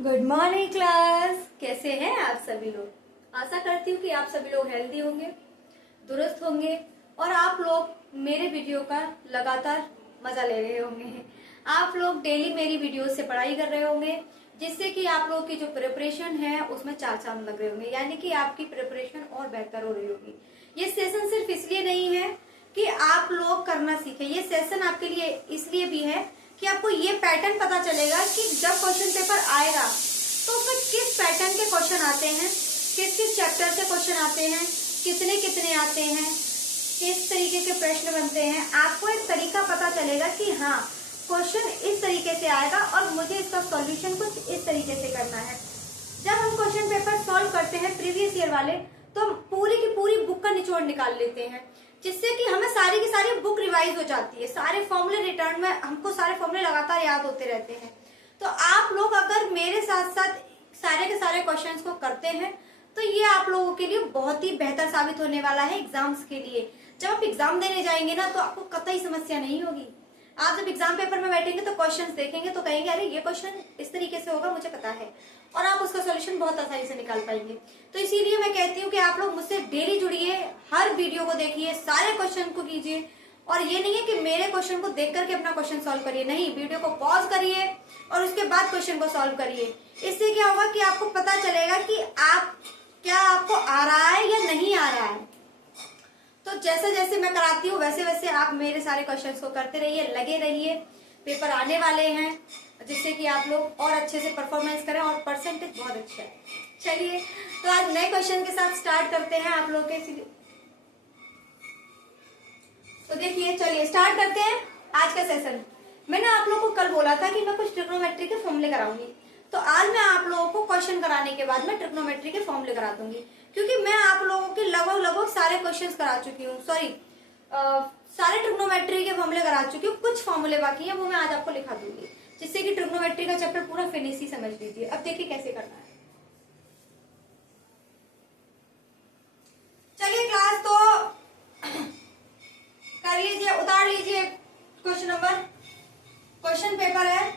Good morning class. कैसे हैं आप सभी लोग। आशा करती हूँ कि आप सभी लोग हेल्दी होंगे, दुरुस्त होंगे और आप लोग मेरे वीडियो का लगातार मजा ले रहे होंगे। आप लोग डेली मेरी वीडियो से पढ़ाई कर रहे होंगे, जिससे कि आप लोग की जो प्रिपरेशन है उसमें चार चांद लग रहे होंगे, यानी कि आपकी प्रिपरेशन और बेहतर हो रही होगी। ये सेशन सिर्फ इसलिए नहीं है कि आप लोग करना सीखें, ये सेशन आपके लिए इसलिए भी है कि आपको ये पैटर्न पता चलेगा कि जब क्वेश्चन पेपर आएगा तो उसमें किस पैटर्न के क्वेश्चन आते हैं, किस किस चैप्टर से क्वेश्चन आते हैं, कितने कितने आते हैं, किस तरीके के प्रश्न बनते हैं। आपको एक तरीका पता चलेगा कि हाँ क्वेश्चन इस तरीके से आएगा और मुझे इसका सॉल्यूशन कुछ इस तरीके से करना है। जब हम क्वेश्चन पेपर सॉल्व करते हैं प्रीवियस ईयर वाले, तो हम पूरी की पूरी बुक का निचोड़ निकाल लेते हैं, जिससे कि हमें सारी की सारी बुक रिवाइज हो जाती है। सारे फॉर्मूले रिटर्न में हमको सारे फॉर्मूले लगातार याद होते रहते हैं। तो आप लोग अगर मेरे साथ साथ सारे के सारे क्वेश्चंस को करते हैं तो ये आप लोगों के लिए बहुत ही बेहतर साबित होने वाला है एग्जाम्स के लिए। जब आप एग्जाम देने जाएंगे ना तो आपको कतई समस्या नहीं होगी। आप जब एग्जाम पेपर में बैठेंगे तो क्वेश्चंस देखेंगे तो कहेंगे अरे ये क्वेश्चन इस तरीके से होगा, मुझे पता है, और आप उसका सॉल्यूशन बहुत आसानी से निकाल पाएंगे। तो इसीलिए मैं कहती हूँ कि आप लोग मुझसे डेली जुड़िए, हर वीडियो को देखिए, सारे क्वेश्चन को कीजिए। और ये नहीं है कि मेरे क्वेश्चन को देख करके अपना क्वेश्चन सॉल्व करिए, नहीं, वीडियो को पॉज करिए और उसके बाद क्वेश्चन को सॉल्व करिए। इससे क्या होगा कि आपको पता चलेगा कि आपको आ रहा है या नहीं आ रहा है। तो जैसे जैसे मैं कराती हूँ वैसे वैसे आप मेरे सारे क्वेश्चंस को करते रहिए, लगे रहिए। पेपर आने वाले हैं जिससे कि आप लोग और अच्छे से परफॉर्मेंस करें और परसेंटेज बहुत अच्छा है। चलिए तो आज नए क्वेश्चन के साथ स्टार्ट करते हैं आप लोग के। तो देखिए, चलिए स्टार्ट करते हैं आज का सेशन। मैंने आप लोगों को कल बोला था कि मैं कुछ ट्रिग्नोमेट्री के फॉर्मूले कराऊंगी, तो आज मैं आप लोगों को क्वेश्चन कराने के बाद मैं ट्रिग्नोमेट्री के फॉर्मूले करा दूंगी, क्योंकि मैं आप लोगों के लगभग सारे क्वेश्चंस करा चुकी हूँ। सारे ट्रिग्नोमेट्री के फॉर्मूले करा चुकी हूँ, कुछ फॉर्मूले बाकी हैं वो मैं आज आपको लिखा दूंगी, जिससे कि ट्रिग्नोमेट्री का चैप्टर पूरा फिनिश ही समझ लीजिए। अब देखिए कैसे करना है। चलिए क्लास तो कर लीजिए, उतार लीजिए क्वेश्चन पेपर है।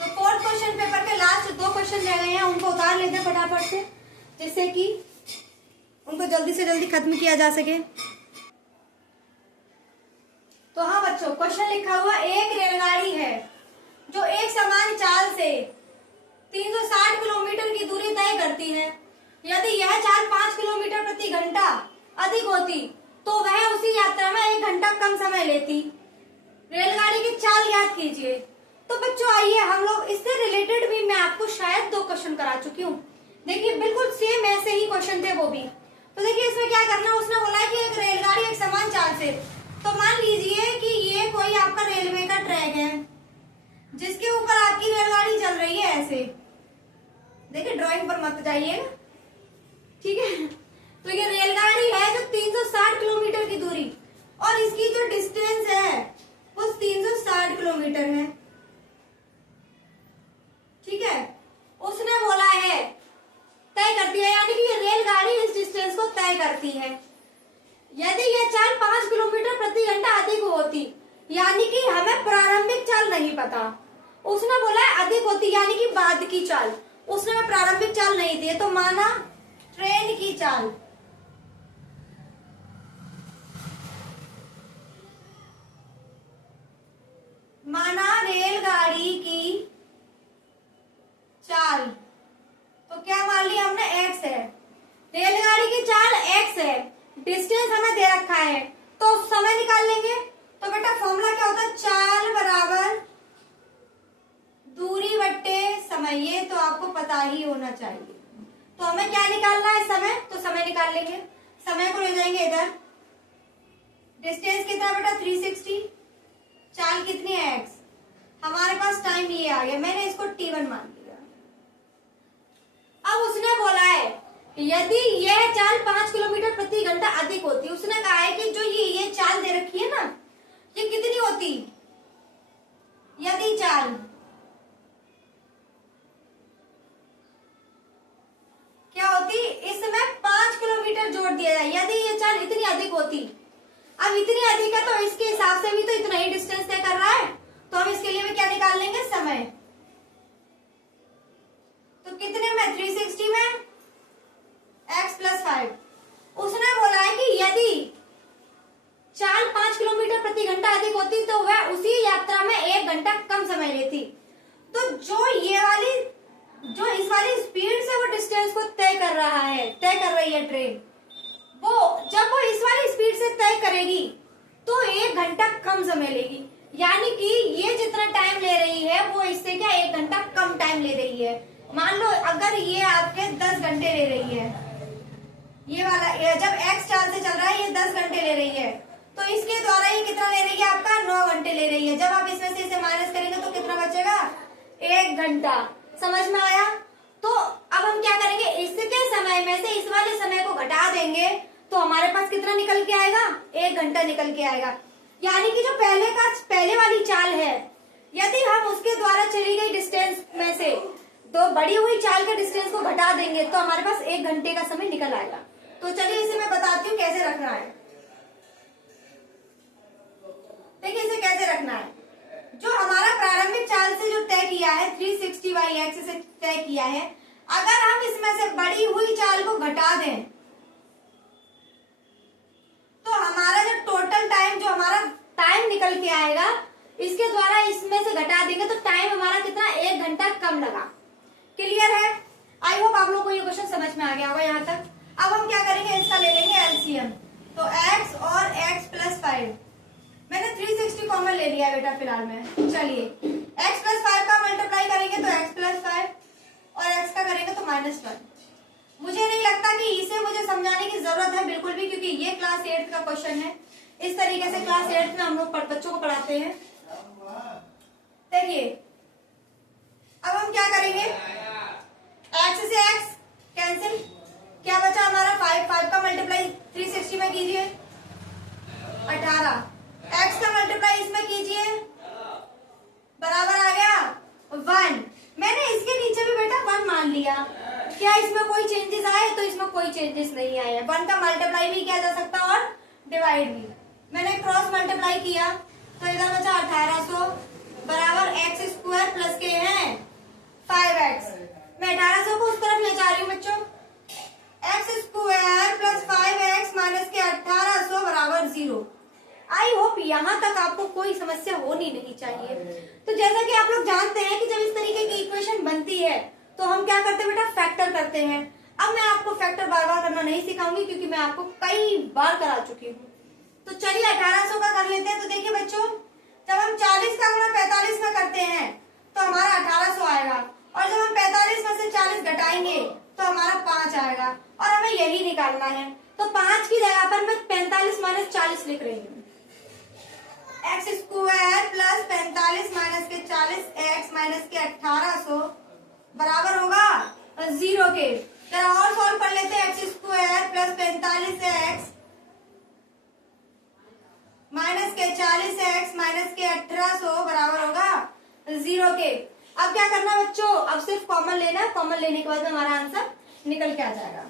तो फोर्थ क्वेश्चन पेपर के लास्ट दो क्वेश्चन रह गए हैं, उनको उतार लेते हैं फटाफट से, जिससे कि उनको जल्दी से जल्दी खत्म किया जा सके। तो हाँ बच्चों, क्वेश्चन लिखा हुआ, एक रेलगाड़ी है जो एक समान चाल से 360 किलोमीटर की दूरी तय करती है। यदि यह चाल 5 किलोमीटर प्रति घंटा अधिक होती तो वह उसी यात्रा में 1 घंटा कम समय लेती। रेलगाड़ी की चाल याद कीजिए। तो बच्चों आइए हम लोग इससे रिलेटेड भी मैं आपको शायद 2 क्वेश्चन करा चुकी हूँ। देखिए बिल्कुल सेम ऐसे ही क्वेश्चन थे वो भी। तो देखिए इसमें क्या करना, उसने बोला है कि एक रेलगाड़ी एक समान चाल से, तो मान लीजिए कि ये कोई आपका रेलवे का ट्रैक है जिसके ऊपर आपकी रेलगाड़ी चल रही है ऐसे। देखिए ड्राइंग पर मत जाइए, ठीक है। तो ये रेलगाड़ी है जो 360 किलोमीटर की दूरी, और इसकी जो डिस्टेंस है वो 360 किलोमीटर है, ठीक है। उसने बोला है तय करती है, यानी कि ये रेलगाड़ी इस डिस्टेंस को तय करती है। यदि यह चाल 5 किलोमीटर प्रति घंटा अधिक होती, यानी कि हमें प्रारंभिक चाल नहीं पता, उसने बोला है अधिक होती यानी कि बाद की चाल, उसने हमें प्रारंभिक चाल नहीं दी है, तो माना ट्रेन की चाल, माना रेलगाड़ी की चाल, तो क्या मान लिया हमने x है, रेलगाड़ी की चाल x है, डिस्टेंस हमें दे रखा है, तो समय निकाल लेंगे। तो बेटा फॉर्मूला क्या होता है, चाल बराबर दूरी बट्टे समय, ये तो आपको पता ही होना चाहिए। तो हमें क्या निकालना है, समय, तो समय निकाल लेंगे। समय को ले जाएंगे इधर, डिस्टेंस कितना बेटा 360, चाल कितनी है x, हमारे पास टाइम ये आ गया, मैंने इसको t1 मान लिया। अब उसने बोला है यदि यह चाल 5 किलोमीटर प्रति घंटा अधिक होती, उसने कहा है कि जो ये चाल दे रखी है ना, ये कितनी होती, यदि चाल क्या होती, इसमें 5 किलोमीटर जोड़ दिया जाए, यदि ये चाल इतनी अधिक होती। अब इतनी अधिक है तो इसके हिसाब से भी तो इतना ही डिस्टेंस तय कर रहा निकाल लेंगे समय। तो कितने में, 360 में x प्लस 5। उसने बोला है कि यदि चाल 5 किलोमीटर प्रति घंटा अधिक होती तो वह उसी यात्रा में 1 घंटा कम समय लेती। तो जो ये वाली, जो इस वाली स्पीड से वो डिस्टेंस को तय कर रहा है, तय कर रही है ट्रेन, वो जब वो इस वाली स्पीड से तय करेगी तो 1 घंटा कम समय लेगी। यानी कि ये जितना टाइम ले रही है वो इससे क्या 1 घंटा कम टाइम ले रही है। मान लो अगर ये आपके 10 घंटे ले रही है, ये वाला जब x चाल से चल रहा है ये 10 घंटे ले रही है, तो इसके द्वारा ये कितना ले रही है, आपका 9 घंटे ले रही है। जब आप इसमें से इसे माइनस करेंगे तो कितना बचेगा, 1 घंटा। समझ में आया? तो अब हम क्या करेंगे, इसके समय में से इस वाले समय को घटा देंगे तो हमारे पास कितना निकल के आएगा, 1 घंटा निकल के आएगा। यानी कि जो पहले वाली चाल है, यदि हम उसके द्वारा चली गई डिस्टेंस में से तो बढ़ी हुई चाल के डिस्टेंस को घटा देंगे तो हमारे पास 1 घंटे का समय निकल आएगा। तो चलिए इसे मैं बताती हूँ कैसे रखना है। देखिए इसे कैसे रखना है। जो हमारा प्रारंभिक चाल से जो तय किया है 360/x से तय किया है, अगर हम इसमें से बढ़ी हुई चाल को घटा दें तो हमारा जो टोटल टाइम, जो हमारा टाइम निकल के आएगा, इसके द्वारा इसमें से घटा देंगे तो टाइम हमारा कितना, 1 घंटा कम लगा। क्लियर है? आई होप आप लोगों को ये क्वेश्चन समझ में आ गया होगा यहाँ तक। अब हम क्या करेंगे, इसका ले लेंगे एलसीएम। तो x और x प्लस 5, मैंने 360 कॉमन ले लिया है बेटा फिलहाल में। चलिए x प्लस 5 का मल्टीप्लाई करेंगे तो x प्लस 5 और x का करेंगे तो -1। मुझे नहीं लगता कि इसे मुझे समझाने की जरूरत है बिल्कुल भी, क्योंकि ये क्लास 8 का क्वेश्चन है। इस तरीके से क्लास 8 में हम लोग बच्चों को पढ़ाते हैं। देखिए अब हम क्या करेंगे, x से x कैंसिल, क्या बचा हमारा 5 का मल्टीप्लाई 360 में कीजिए 18, x का मल्टीप्लाई इसमें कीजिए, बराबर आ गया 1। मैंने इसके नीचे भी बेटा 1 मान लिया। क्या इसमें कोई चेंजेस आए, तो इसमें कोई चेंजेस नहीं आए। 1 का मल्टीप्लाई भी किया जा सकता और डिवाइड भी। मैंने क्रॉस मल्टीप्लाई किया तो इधर बचा 1800 बराबर x स्क्वायर प्लस के हैं 5x। मैं 1800 को उस तरफ ले जा रही हूँ बच्चों, x square plus 5x minus के 1800 बराबर 0। आई होप यहाँ तक आपको कोई समस्या होनी नहीं चाहिए। तो जैसा कि आप लोग जानते हैं कि जब इस तरीके की इक्वेशन बनती है तो हम क्या करते हैं बेटा, फैक्टर करते हैं। अब मैं आपको फैक्टर बार बार करना नहीं सिखाऊंगी क्योंकि मैं आपको कई बार करा चुकी हूँ। तो चलिए 1800 का कर लेते हैं। तो देखिए बच्चों, जब हम 40 का गुणा 45 में करते हैं तो हमारा 1800 आएगा, और जब हम 45 में से 40 घटाएंगे तो हमारा 5 आएगा, और हमें यही निकालना है। तो 5 की जगह पर मैं 45 माइनस 40 लिख रही हूँ। x स्क्वायर प्लस 45 माइनस के 40 x माइनस के 1800 बराबर होगा 0 के। जरा और सॉल्व कर लेते हैं। x square plus 45x minus के 40x माइनस के 1800 बराबर होगा 0 के। अब क्या करना है बच्चों, अब सिर्फ कॉमन लेना है। कॉमन लेने के बाद में हमारा आंसर निकल के आ जाएगा।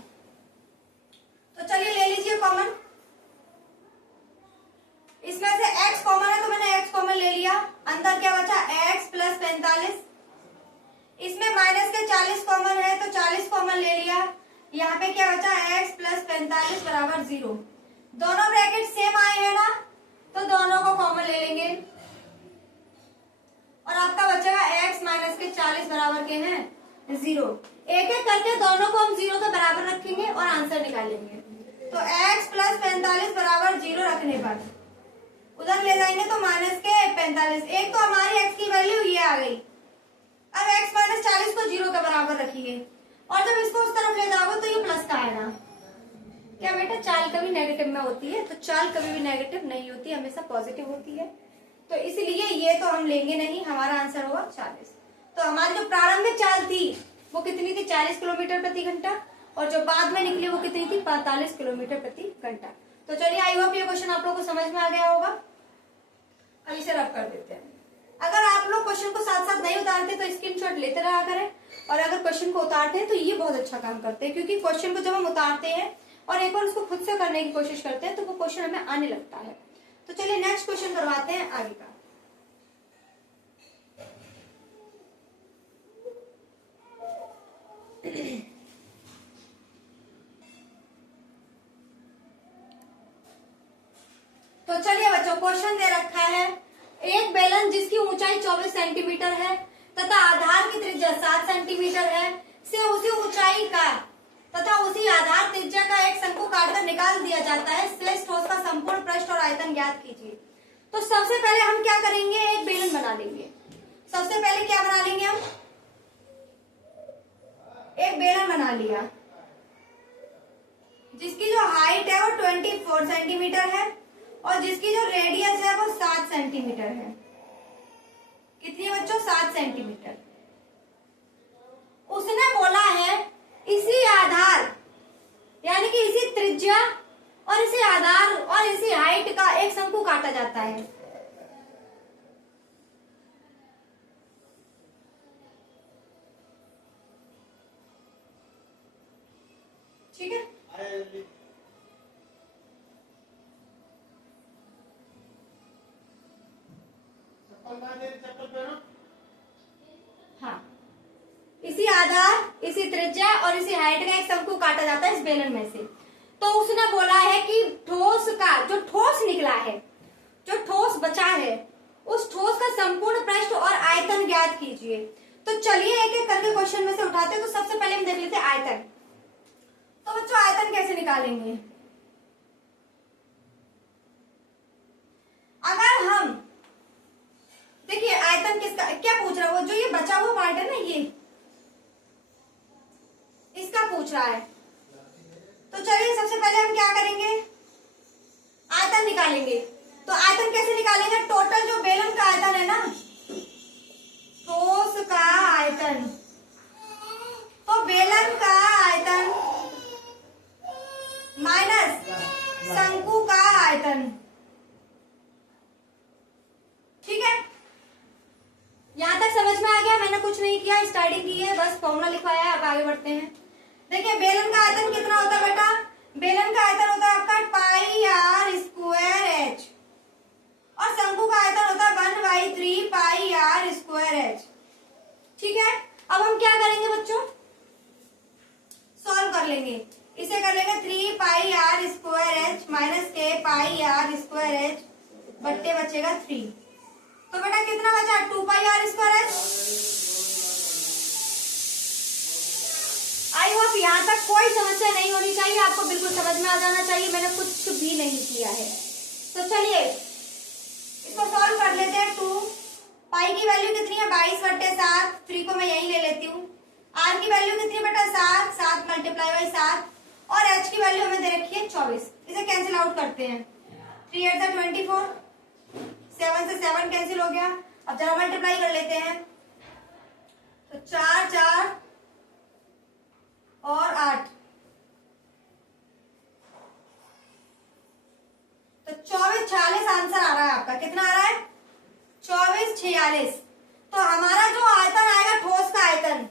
तो चलिए ले लीजिए कॉमन। इसमें से x कॉमन है तो मैंने x कॉमन ले लिया। अंदर क्या बचा, x प्लस 45। इसमें माइनस के 40 कॉमन है तो 40 कॉमन ले लिया। यहाँ पे क्या बचा, x प्लस 45 बराबर 0। दोनों ब्रैकेट सेम आए हैं ना, तो दोनों को कॉमन ले लेंगे और आपका बचेगा x माइनस के 40 बराबर के हैं 0। एक एक करके दोनों को हम 0 के बराबर रखेंगे और आंसर निकालेंगे। तो x प्लस 45 बराबर 0 रखने पर उधर ले जाएंगे तो माइनस के 45। एक तो हमारी x की वैल्यू ये आ गई। अब x माइनस 40 को 0 के बराबर रखिए और जब इसको उस तरफ ले जाओगे तो ये प्लस का आएगा। क्या बेटा, चाल कभी नेगेटिव में होती है? तो चाल कभी भी नेगेटिव नहीं होती, हमेशा पॉजिटिव होती है। तो इसलिए ये तो हम लेंगे नहीं, हमारा आंसर होगा 40। तो हमारी जो प्रारंभिक चाल थी वो कितनी थी, 40 किलोमीटर प्रति घंटा, और जो बाद में निकली वो कितनी थी, 45 किलोमीटर प्रति घंटा। तो चलिए आई होप ये क्वेश्चन आप लोगों को समझ में आ गया होगा। अब इसे रब कर देते हैं। अगर आप लोग क्वेश्चन को साथ साथ नहीं उतारते तो स्क्रीनशॉट लेते रहा करें, और अगर क्वेश्चन को उतारते हैं तो ये बहुत अच्छा काम करते हैं, क्योंकि क्वेश्चन को जब हम उतारते हैं और एक बार उसको खुद से करने की कोशिश करते हैं तो वो क्वेश्चन हमें आने लगता है। तो चलिए नेक्स्ट क्वेश्चन करवाते हैं आगे का। क्या है, एक बेलन जिसकी ऊंचाई 24 सेंटीमीटर है तथा आधार की त्रिज्या 7 सेंटीमीटर है से उसी ऊंचाई का तथा उसी आधार त्रिज्या का एक शंकु काटकर निकाल दिया जाता है, शेष ठोस का संपूर्ण पृष्ठ और आयतन ज्ञात कीजिए। तो सबसे पहले हम क्या करेंगे, एक बेलन बना लेंगे। सबसे पहले क्या बना लेंगे हम, एक बेलन बना लिया जिसकी जो हाइट है वो 24 सेंटीमीटर है और जिसकी जो रेडियस है वो 7 सेंटीमीटर है। कितनी बच्चों, 7 सेंटीमीटर। उसने बोला है इसी आधार यानी कि इसी त्रिज्या और इसी आधार और इसी हाइट का एक शंकु काटा जाता है। ठीक है, हाँ, इसी आधार इसी त्रिज्या और इसी हाइट का एक शंकु काटा जाता है इस बेलन में से। तो उसने बोला है कि ठोस का जो ठोस निकला है, जो ठोस बचा है, उस ठोस का संपूर्ण पृष्ठ और आयतन ज्ञात कीजिए। तो चलिए एक एक करके क्वेश्चन में से उठाते हैं। तो सबसे पहले हम देख लेते हैं आयतन। तो बच्चों आयतन कैसे निकालेंगे, अगर हम देखिए आयतन किसका, क्या पूछ रहा है वो, जो ये बचा हुआ पार्ट है ना, ये इसका पूछ रहा है। तो चलिए सबसे पहले हम क्या करेंगे, आयतन निकालेंगे। तो आयतन कैसे निकालेंगे, टोटल जो बेलन का आयतन है ना, ठोस का आयतन, तो बेलन का आयतन माइनस शंकु का आयतन। ठीक है, यहां तक समझ में आ गया। मैंने कुछ नहीं किया, स्टार्टिंग की है, बस फॉर्मूला लिखवाया है। अब आगे बढ़ते हैं। देखिए बेलन का आयतन कितना होता है बेटा, बेलन का आयतन होता है आपका पाई आर स्क्वायर एच और शंकु का आयतन होता है 1/3 पाई आर स्क्वायर एच। ठीक है, अब हम क्या करेंगे बच्चों, सॉल्व कर लेंगे। इसे कर लेंगे 3 पाई आर स्क्वायर एच माइनस के पाई आर स्क्वायर एच बट्टे बचेगा 3। तो बेटा कितना बचा, 2 pi R square H. I hope यहाँ तक कोई समस्या नहीं होनी चाहिए, आपको बिल्कुल समझ में आ जाना चाहिए। मैंने कुछ भी नहीं किया है। तो चलिए इसको सॉल्व कर लेते हैं। 2 पाई की वैल्यू कितनी है, 22/7। 3 को मैं यही ले लेती हूँ। आर की वैल्यू कितनी है बेटा, 7 मल्टीप्लाई बाई 7 और एच की वैल्यू हमें दे रखी है 24। इसे कैंसिल आउट करते हैं। 3 8 24, 7 से 7 कैंसिल हो गया। अब जरा मल्टीप्लाई कर लेते हैं। तो 4 4 और 8, तो 24 46 आंसर आ रहा है आपका। कितना आ रहा है, 24 46। तो हमारा जो आयतन आएगा ठोस का आयतन,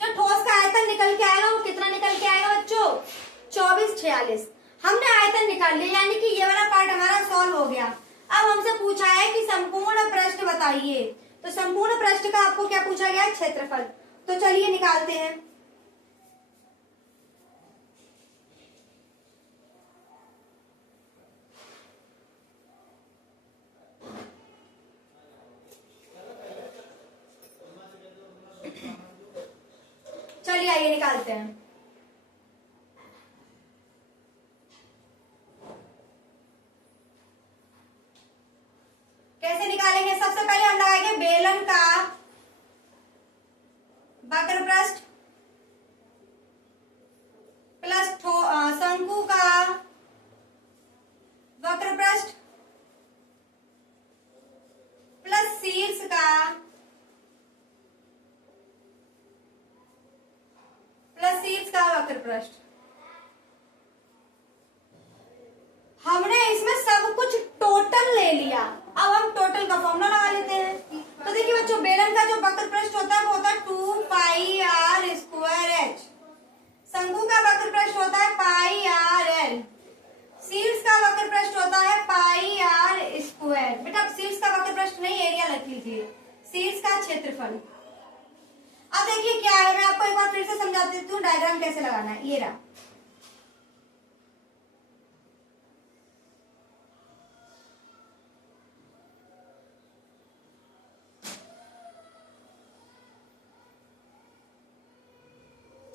जो ठोस का आयतन निकल के आएगा वो कितना निकल के आएगा बच्चों, 24 46। हमने आयतन निकाल लिया यानी कि ये वाला पार्ट हमारा सॉल्व हो गया। अब हमसे पूछा है कि संपूर्ण पृष्ठ बताइए। तो संपूर्ण पृष्ठ का आपको क्या पूछा गया है, क्षेत्रफल। तो चलिए निकालते हैं। चलिए आइए निकालते हैं। कैसे निकालेंगे, सबसे पहले हम लगाएंगे बेलन का वक्र पृष्ठ प्लस शंकु का वक्र पृष्ठ प्लस शीर्ष का वक्र पृष्ठ। हमने इसमें सब कुछ टोटल ले लिया। अब हम टोटल का फॉर्मूला लगा लेते हैं। तो देखिए बच्चों बेलन का जो वक्र पृष्ठ होता है वो होता है 2 पाई आर स्क्वायर एच। शंकु का वक्र पृष्ठ होता है पाई आर एल। शीर्ष का वक्र पृष्ठ होता है पाई आर स्क्वायर। बेटा शीर्ष का वक्र पृष्ठ नहीं, एरिया लिख लीजिए, शीर्ष का क्षेत्रफल। अब देखिए क्या है, मैं आपको एक बार फिर से समझा देती हूँ डायग्राम कैसे लगाना है। ये रहा,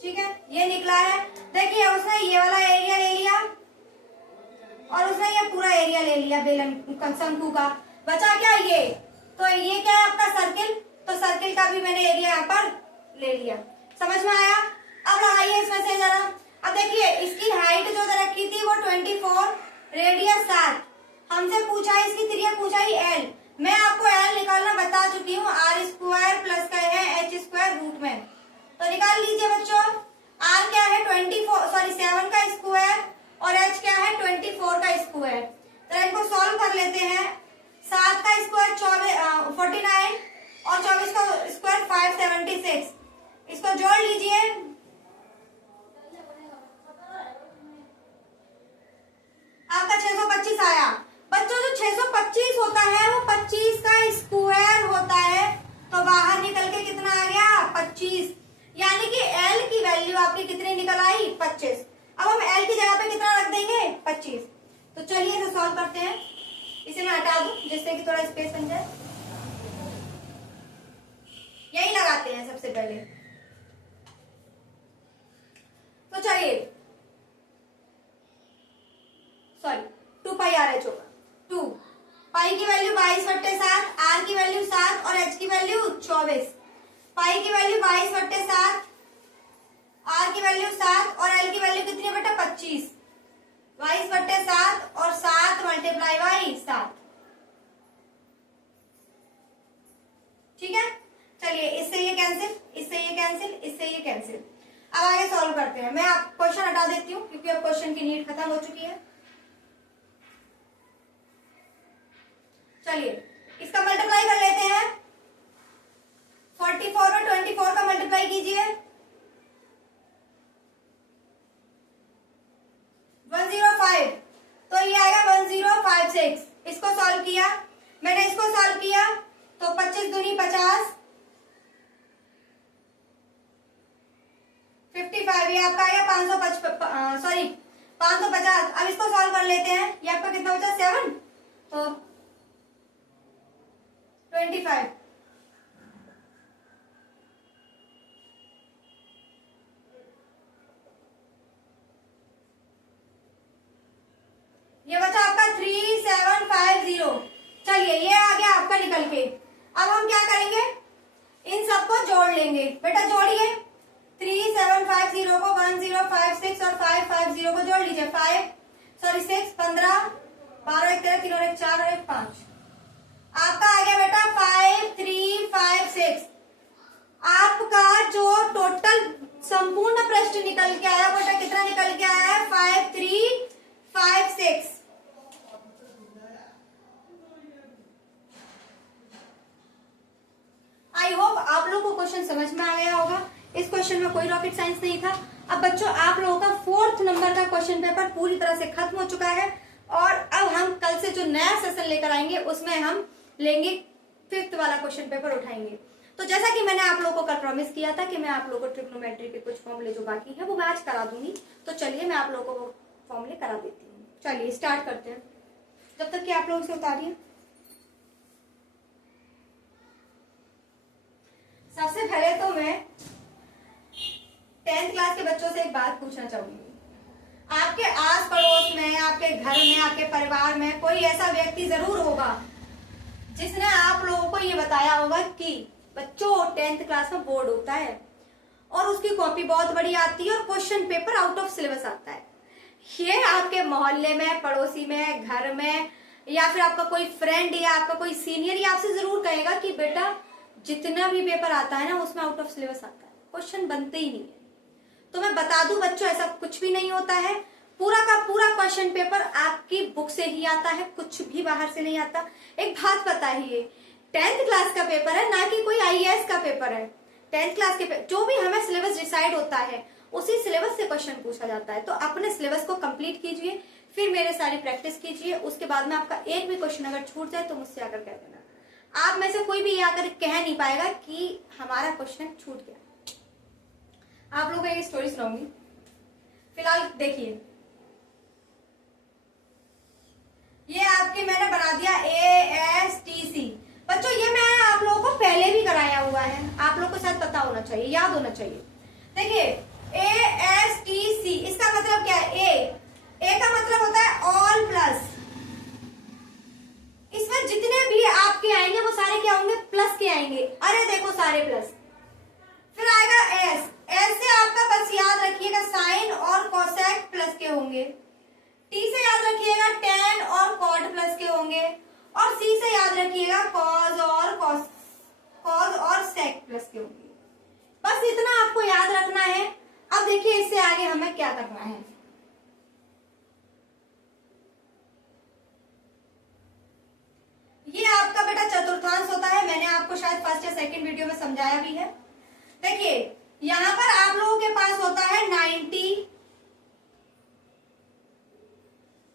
ठीक है, ये निकला है। देखिए उसने ये वाला एरिया ले लिया और उसने ये पूरा एरिया ले लिया बेलन शंकु का, बचा क्या ये, तो ये क्या है आपका सर्किल, तो सर्किल का भी मैंने एरिया यहाँ पर ले लिया। समझ में आया? अब लगाइए इसमें से जरा। अब देखिए इसकी हाइट जो रखी थी वो 24, रेडियस 7, हमसे पूछा है इसकी त्रिज्या पूछा ही L। मैं आपको L निकालना बता चुकी हूँ, R स्क्वायर प्लस का है H स्क्वायर रूट में, तो निकाल लीजिए बच्चों। R क्या है 7 का स्क्वायर और H क्या है 24 का स्क्वायर। तो इनको सॉल्व कर लेते हैं। 7 का स्क्वायर 49 और 24 का स्क्वायर 576, इसको जोड़ लीजिए। आपका 625 आया। बच्चों जो 625 होता है वो 25 का स्क्वायर होता है, तो बाहर निकल के कितना आ गया 25, यानी कि L की वैल्यू आपकी कितनी निकल आई 25। अब हम L की जगह पे कितना रख देंगे 25। तो चलिए इसे सॉल्व करते हैं। इसे मैं हटा दूं जिससे कि थोड़ा स्पेस बन जाए। यही लगाते हैं सबसे पहले। तो चलिए सॉरी 2 पाई आर एच होगा। 2 पाई की वैल्यू 22/7, आर की वैल्यू 7 और एच की वैल्यू 24। पाई की वैल्यू 22/7, आर की वैल्यू 7 और एल की वैल्यू कितनी है बेटा 25। 22/7 और 7 मल्टीप्लाई बाई 7। ठीक है, चलिए इससे ये कैंसिल, इससे ये कैंसिल, इससे ये कैंसिल। अब आगे सॉल्व करते हैं। मैं आप क्वेश्चन हटा देती हूँ क्योंकि अब क्वेश्चन की नीड खत्म हो चुकी है। चलिए इसका मल्टीप्लाई कर लेते हैं। 44 में 24 का मल्टीप्लाई कीजिए। 105, तो ये आएगा 1056। इसको सॉल्व किया, मैंने इसको सॉल्व किया तो 25 दूनी 50, 55, ये आपका आएगा 550। अब इसको सॉल्व कर लेते हैं। ये आपका कितना बचा 7, तो 25। ये बचा आपका 3750। चलिए ये आ गया आपका निकल के। अब हम क्या करेंगे, इन सबको जोड़ लेंगे। बेटा जोड़िए, 3750 को 1056 और 550 को जोड़ लीजिए। 6, 15, 12, 1, 13, 3 और 1 4 और 1 5। आपका आ गया बेटा 5356। आपका जो टोटल संपूर्ण पृष्ठ निकल के आया बेटा कितना निकल के आया है 5356। आई होप आप लोगों को क्वेश्चन समझ में आ गया होगा। इस क्वेश्चन में कोई रॉकेट साइंस नहीं था। अब बच्चों आप लोगों का 4th नंबर का क्वेश्चन पेपर पूरी तरह से खत्म हो चुका है और अब हम कल से जो नया सेशन लेकर आएंगे उसमें हम लेंगे 5th वाला क्वेश्चन पेपर उठाएंगे। तो जैसा कि मैंने आप लोगों को कल प्रॉमिस किया था कि मैं आप लोगों को ट्रिग्नोमेट्री के कुछ फॉर्मूले जो बाकी है वो मैं आज करा दूंगी। तो चलिए मैं आप लोगों को फॉर्मूले करा देती हूँ। चलिए स्टार्ट करते हैं, जब तक कि आप लोग इसे उतारिए। सबसे पहले तो मैं 10th क्लास के बच्चों से एक बात पूछना चाहूंगी। आपके आस पड़ोस में, आपके घर में, आपके परिवार में कोई ऐसा व्यक्ति जरूर होगा जिसने आप लोगों को ये बताया होगा कि बच्चों 10th क्लास में बोर्ड होता है और उसकी कॉपी बहुत बड़ी आती है और question paper out of syllabus आता है। ये आपके मोहल्ले में, पड़ोसी में, घर में, या फिर आपका कोई फ्रेंड या आपका कोई सीनियर ये आपसे जरूर कहेगा कि बेटा जितना भी पेपर आता है ना उसमें आउट ऑफ सिलेबस आता है, क्वेश्चन बनते ही नहीं है। तो मैं बता दूं बच्चों ऐसा कुछ भी नहीं होता है। पूरा का पूरा क्वेश्चन पेपर आपकी बुक से ही आता है, कुछ भी बाहर से नहीं आता। एक बात बताइए, 10th क्लास का पेपर है ना कि कोई IAS का पेपर है। 10th क्लास के जो भी हमें सिलेबस डिसाइड होता है उसी सिलेबस से क्वेश्चन पूछा जाता है। तो अपने सिलेबस को कंप्लीट कीजिए, फिर मेरे सारी प्रैक्टिस कीजिए। उसके बाद में आपका एक भी क्वेश्चन अगर छूट जाए तो मुझसे आकर कह देना। आप में से कोई भी ये आकर कह नहीं पाएगा कि हमारा क्वेश्चन छूट गया। आप लोगों को एक स्टोरी सुनाऊंगी। फिलहाल देखिए, ये आपके मैंने बना दिया ASTC। बच्चों ये मैं आप लोगों को पहले भी कराया हुआ है, आप लोगों को शायद पता होना चाहिए, याद होना चाहिए। देखिए ASTC, इसका मतलब क्या है? ए का मतलब होता है ऑल प्लस। इसमें जितने भी आपके आएंगे वो सारे क्या होंगे? प्लस के आएंगे। अरे देखो सारे प्लस। फिर आएगा एस। एस से आपका बस याद रखिएगा साइन और कोसेक प्लस के होंगे। टी से याद रखिएगा टेन और कॉट प्लस के होंगे। और सी से याद रखिएगा कॉज और सेक प्लस के होंगे। बस इतना आपको याद रखना है। अब देखिए इससे आगे हमें क्या करना है। ये आपका बेटा चतुर्थांश होता है। मैंने आपको शायद फर्स्ट या सेकंड वीडियो में समझाया भी है। देखिए यहां पर आप लोगों के पास होता है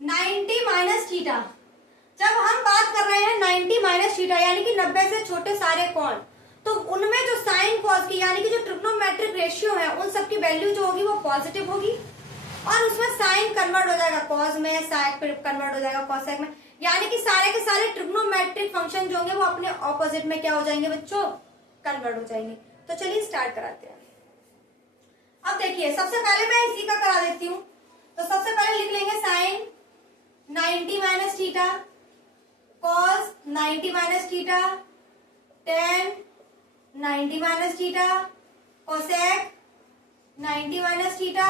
90 माइनस थीटा। जब हम बात कर रहे हैं 90 माइनस थीटा यानी कि 90 से छोटे सारे कोण, तो उनमें जो साइन कॉस की यानी कि जो ट्रिग्नोमेट्रिक रेशियो है उन सब की वैल्यू जो होगी वो पॉजिटिव होगी। और उसमें साइन कन्वर्ट हो जाएगा कॉस में, सेक कन्वर्ट हो जाएगा कॉसेक में, यानी कि सारे के सारे ट्रिग्नोमेट्रिक फंक्शन जो होंगे वो अपने ऑपोजिट में क्या हो जाएंगे बच्चों? कन्वर्ट हो जाएंगे। तो चलिए स्टार्ट कराते हैं। अब देखिए सबसे पहले मैं इसी का करा देती हूँ। तो सबसे पहले लिख लेंगे sine 90 minus theta, cos 90 minus theta, tan 90 minus theta, cosec 90 minus theta,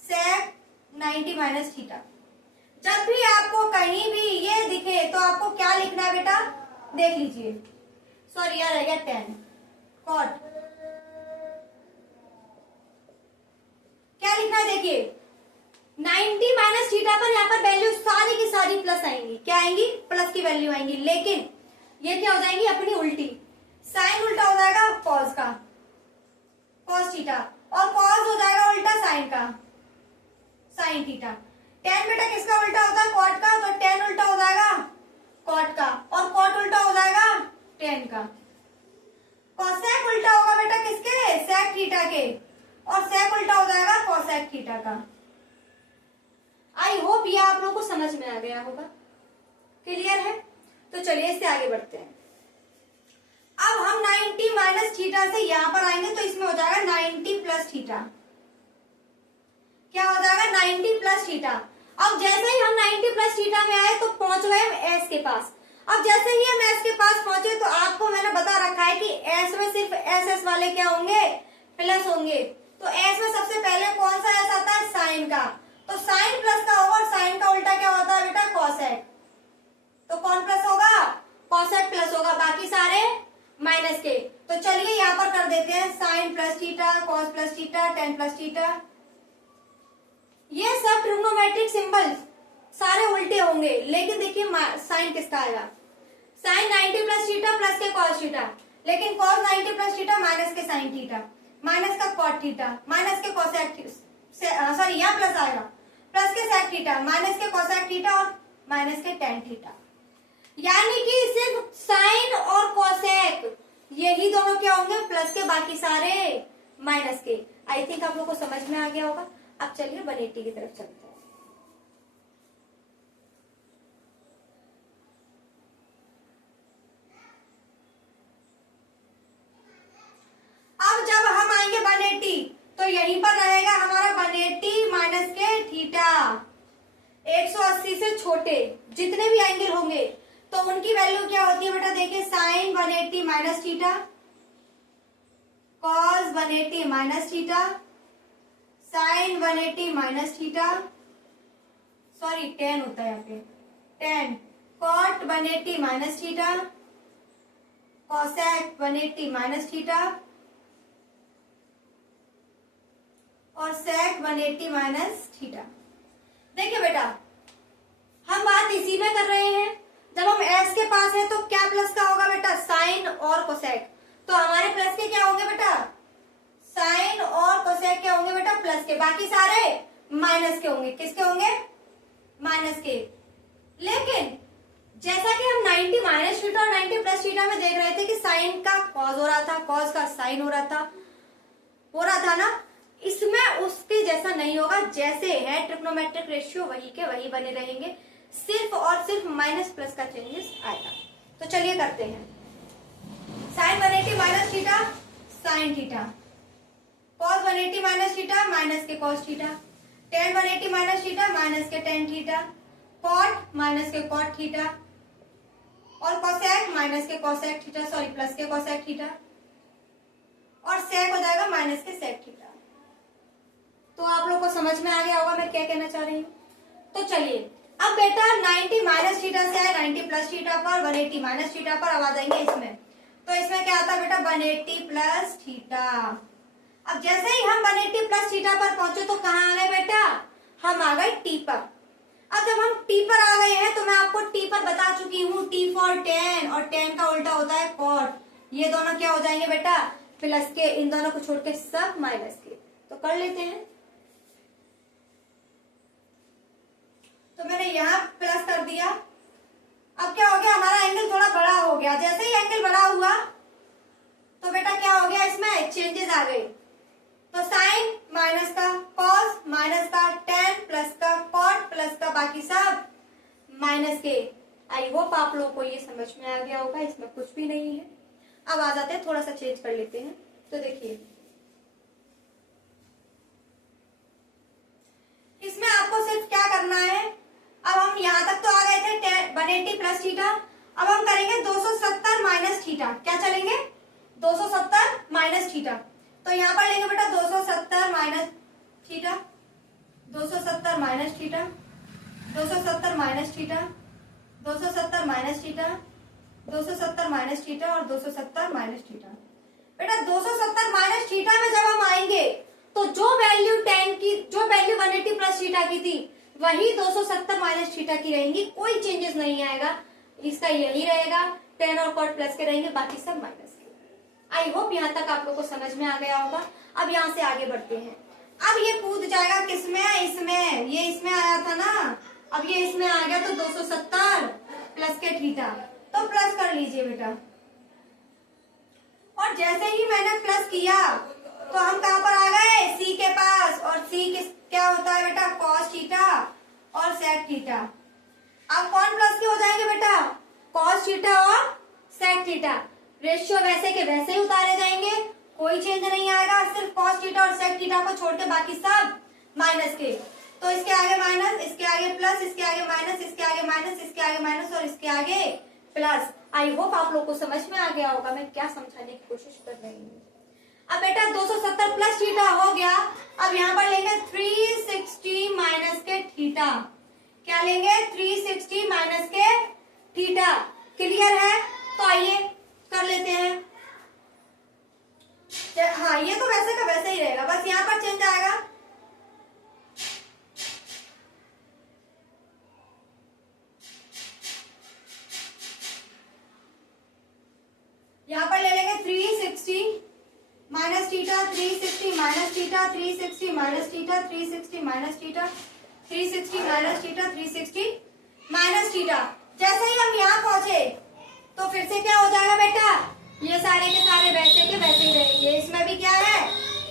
sec 90 minus theta. जब भी आपको कहीं भी ये दिखे तो आपको क्या लिखना है बेटा? देख लीजिए, सॉरी यार रह गया 10 कॉट। क्या लिखना है? देखिए 90 माइनस थीटा पर यहाँ पर वैल्यू सारी की सारी प्लस आएंगी। क्या आएंगी? प्लस की वैल्यू आएंगी। लेकिन ये क्या हो जाएंगी? अपनी उल्टी। साइन उल्टा हो जाएगा कॉस का, कॉस थीटा, और कॉस हो जाएगा उल्टा साइन का, साइन थीटा। टेन बेटा किसका उल्टा होता है? कॉट का। तो टेन उल्टा हो जाएगा कॉट का, और कॉट उल्टा हो जाएगा टेन का। कोसेक उल्टा होगा बेटा किसके? सेक थीटा के, और सेक उल्टा हो जाएगा कोसेक थीटा का। आई होप ये आप लोगों को समझ में आ गया होगा। क्लियर है? तो चलिए इससे आगे बढ़ते हैं। अब हम 90 माइनस थीटा से यहां पर आएंगे तो इसमें हो जाएगा 90 प्लस थीटा। क्या हो जाएगा? 90 प्लस थीटा। अब जैसे ही हम 90 प्लस थीटा में आए तो पहुंच गए हम एस के पास। अब जैसे ही हम एस के पास पहुंचे तो आपको मैंने बता रखा है कि एस में सिर्फ एस एस वाले क्या होंगे? प्लस होंगे। तो एस में सबसे पहले कौन सा एस आता है? साइन का। तो साइन प्लस का होगा, और साइन का उल्टा क्या होता है बेटा? कॉसेक। तो कौन प्लस होगा? कॉसेक प्लस होगा, बाकी सारे माइनस के। तो चलिए यहाँ पर कर देते हैं sine plus theta, cos plus theta, tan plus theta. ये सब ट्रिग्नोमेट्रिक सिंबल सारे उल्टे होंगे। लेकिन देखिए साइन किसका आएगा? साइन 90 प्लस थीटा प्लस के कॉस थीटा, लेकिन कॉस 90 प्लस थीटा माइनस के साइन थीटा, माइनस का कॉट थीटा, माइनस के कोसेक, सॉरी यहाँ प्लस आएगा, प्लस के सेक थीटा, माइनस के कोसेक थीटा, और माइनस के टेन थीटा। यानी कि सिर्फ साइन और कोसेक यही दोनों क्या होंगे? प्लस के, बाकी सारे माइनस के। आई थिंक आप लोग को समझ में आ गया होगा। अब चलिए 180 की तरफ चलते हैं। अब जब हम आएंगे 180 तो यहीं पर रहेगा हमारा 180 माइनस के थीटा। 180 से छोटे जितने भी एंगल होंगे तो उनकी वैल्यू क्या होती है बेटा? देखिए sine 180 minus theta, cos 180 minus theta, sine 180 minus theta, sorry 10 होता है यहाँ पे, 10 cot 180 minus theta, cosec 180 minus theta, और सेक 180 माइनस थीटा। देखिए बेटा हम बात इसी में कर रहे हैं। जब हम एस के पास है तो क्या प्लस का होगा बेटा? साइन और कोसेक। तो हमारे प्लस के क्या होंगे बेटा? साइन और कोसेक क्या होंगे बेटा? प्लस के, बाकी सारे माइनस के होंगे। किसके होंगे? माइनस के। लेकिन जैसा कि हम 90 माइनस थीटा और 90 प्लस थीटा में देख रहे थे कि साइन का कॉस हो रहा था, कॉस का साइन हो रहा था ना, इसमें उसके जैसा नहीं होगा। जैसे है ट्रिग्नोमेट्रिक रेशियो वही के वही बने रहेंगे, सिर्फ और सिर्फ माइनस प्लस का चेंजेस आएगा। तो चलिए करते हैं। Sine 180 minus theta, sine theta, cos 180 minus theta minus के cos theta, tan 180 minus theta minus के tan थीटा, cot माइनस के cot थीटा और cosec माइनस के cosec थीटा, सॉरी प्लस के cosec थीटा और sec हो जाएगा माइनस के sec थीटा। तो आप लोग को समझ में आ गया होगा मैं क्या कहना चाह रही हूँ। तो चलिए अब बेटा 90 माइनस थीटा से है 90 प्लस थीटा पर, 180 माइनस थीटा पर, अब आ जाएंगे इसमें। तो इसमें क्या आता है बेटा 180 प्लस थीटा। अब जैसे ही हम 180 प्लस थीटा पर पहुंचे तो कहाँ आ गए बेटा, हम आ गए टी पर। अब जब हम टी पर आ गए हैं तो मैं आपको टी पर बता चुकी हूँ, टी फॉर टेन, और टेन का उल्टा होता है कॉट। ये दोनों क्या हो जाएंगे बेटा, प्लस के, इन दोनों को छोड़ के सब माइनस के। तो कर लेते हैं। तो मैंने यहाँ प्लस कर दिया। अब क्या हो गया, हमारा एंगल थोड़ा बड़ा हो गया। जैसे ही एंगल बड़ा हुआ तो बेटा क्या हो गया, इसमें चेंजेस आ गए। तो साइन माइनस का, कॉस माइनस का, टेन प्लस का, कॉट प्लस का, बाकी सब माइनस के। आई होप आप लोगों को ये समझ में आ गया होगा, इसमें कुछ भी नहीं है। अब आ जाते हैं, थोड़ा सा चेंज कर लेते हैं। तो देखिए इसमें आपको सिर्फ क्या करना है, अब हम यहां तक तो आ गए थे 180 प्लस थीटा। अब हम करेंगे 270 माइनस थीटा। क्या चलेंगे, 270 माइनस थीटा। तो यहाँ पर लेंगे बेटा 270 minus theta, 270 minus theta, 270 minus theta, 270 minus theta, 270 minus theta और 270 माइनस थीटा। बेटा 270 माइनस थीटा में जब हम आएंगे तो जो वैल्यू 10 की, जो वैल्यू 180 प्लस थीटा की थी वही 270 माइनस थीटा की रहेंगी, कोई चेंजेस नहीं आएगा। इसका यही रहेगा, 10 और कॉट प्लस के रहेंगे, बाकी सब माइनस के। आई होप यहाँ तक आप लोग को समझ में आ गया होगा। अब यहाँ से आगे बढ़ते हैं। अब ये कूद जाएगा किसमें, इसमें, ये इसमें आया था ना, अब ये इसमें आ गया तो 270 प्लस के थीटा। तो प्लस कर लीजिए बेटा। और जैसे ही मैंने प्लस किया तो हम कहां पर आ गए, सी के पास। और सी क्या होता है बेटा, कॉस थीटा और सेक थीटा। अब कौन प्लस के हो जाएंगे बेटा, कॉस थीटा और सेक थीटा। रेशियो वैसे के वैसे ही उतारे जाएंगे, कोई चेंज नहीं आएगा। सिर्फ कॉस थीटा और सेक थीटा को छोड़ के बाकी सब माइनस के। तो इसके आगे माइनस, इसके आगे प्लस, इसके आगे माइनस, इसके आगे माइनस, इसके आगे माइनस और इसके आगे प्लस। आई होप आप लोग को समझ में आ गया होगा मैं क्या समझाने की कोशिश कर रही हूँ। अब बेटा 270 प्लस थीटा हो गया। अब यहाँ पर लेंगे 360 माइनस के थीटा। क्या लेंगे, 360 माइनस के थीटा। क्लियर है, तो आइए कर लेते हैं। हाँ ये तो वैसे का वैसे ही रहेगा, बस यहाँ पर चेंज आएगा। यहाँ पर ले लेंगे 360 minus theta, 360 minus theta, 360 minus theta, 360 minus theta, 360 minus theta, 360 minus theta. जैसे ही हम यहाँ पहुंचे तो फिर से क्या हो जाएगा बेटा, ये सारे के सारे वैसे के वैसे ही रहेंगे। इसमें भी क्या है,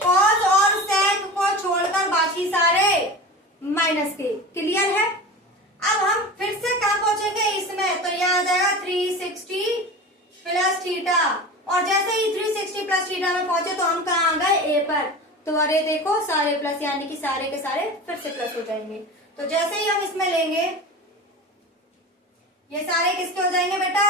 कॉस और सेक को छोड़कर बाकी सारे माइनस के। क्लियर है। अब हम फिर से कहाँ पहुंचेंगे, इसमें। तो यहाँ आ जाएगा 360 प्लस थीटा। और जैसे ही 360 प्लस थीटा में पहुंचे तो हम कहाँ आ गए, ए पर। तो अरे देखो सारे प्लस, यानी कि सारे के सारे फिर से प्लस हो जाएंगे। तो जैसे ही हम इसमें लेंगे, ये सारे किसके हो जाएंगे बेटा,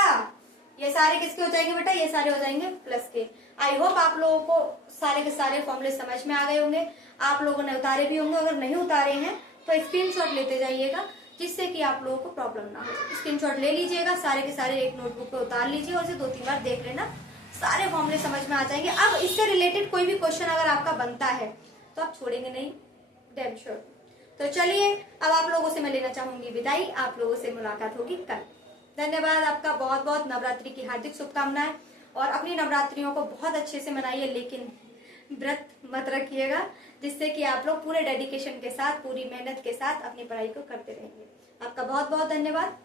ये सारे किसके हो जाएंगे बेटा, ये सारे हो जाएंगे प्लस के। आई होप आप लोगों को सारे के सारे फॉर्मूले समझ में आ गए होंगे। आप लोगों ने उतारे भी होंगे, अगर नहीं उतारे हैं तो स्क्रीनशॉट लेते जाइएगा, जिससे कि आप लोगों को प्रॉब्लम ना हो। स्क्रीनशॉट ले लीजिएगा, सारे के सारे एक नोटबुक पे उतार लीजिए और इसे 2-3 बार देख लेना, सारे फॉर्मूले समझ में आ जाएंगे। अब इससे रिलेटेड कोई भी क्वेश्चन अगर आपका बनता है तो आप छोड़ेंगे नहीं, डैम श्योर। तो चलिए अब आप लोगों से मैं लेना चाहूंगी विदाई। आप लोगों से मुलाकात होगी कल। धन्यवाद आपका बहुत बहुत। नवरात्रि की हार्दिक शुभकामनाएं और अपनी नवरात्रियों को बहुत अच्छे से मनाइए, लेकिन व्रत मत रखिएगा, जिससे कि आप लोग पूरे डेडिकेशन के साथ, पूरी मेहनत के साथ अपनी पढ़ाई को करते रहेंगे। आपका बहुत बहुत धन्यवाद।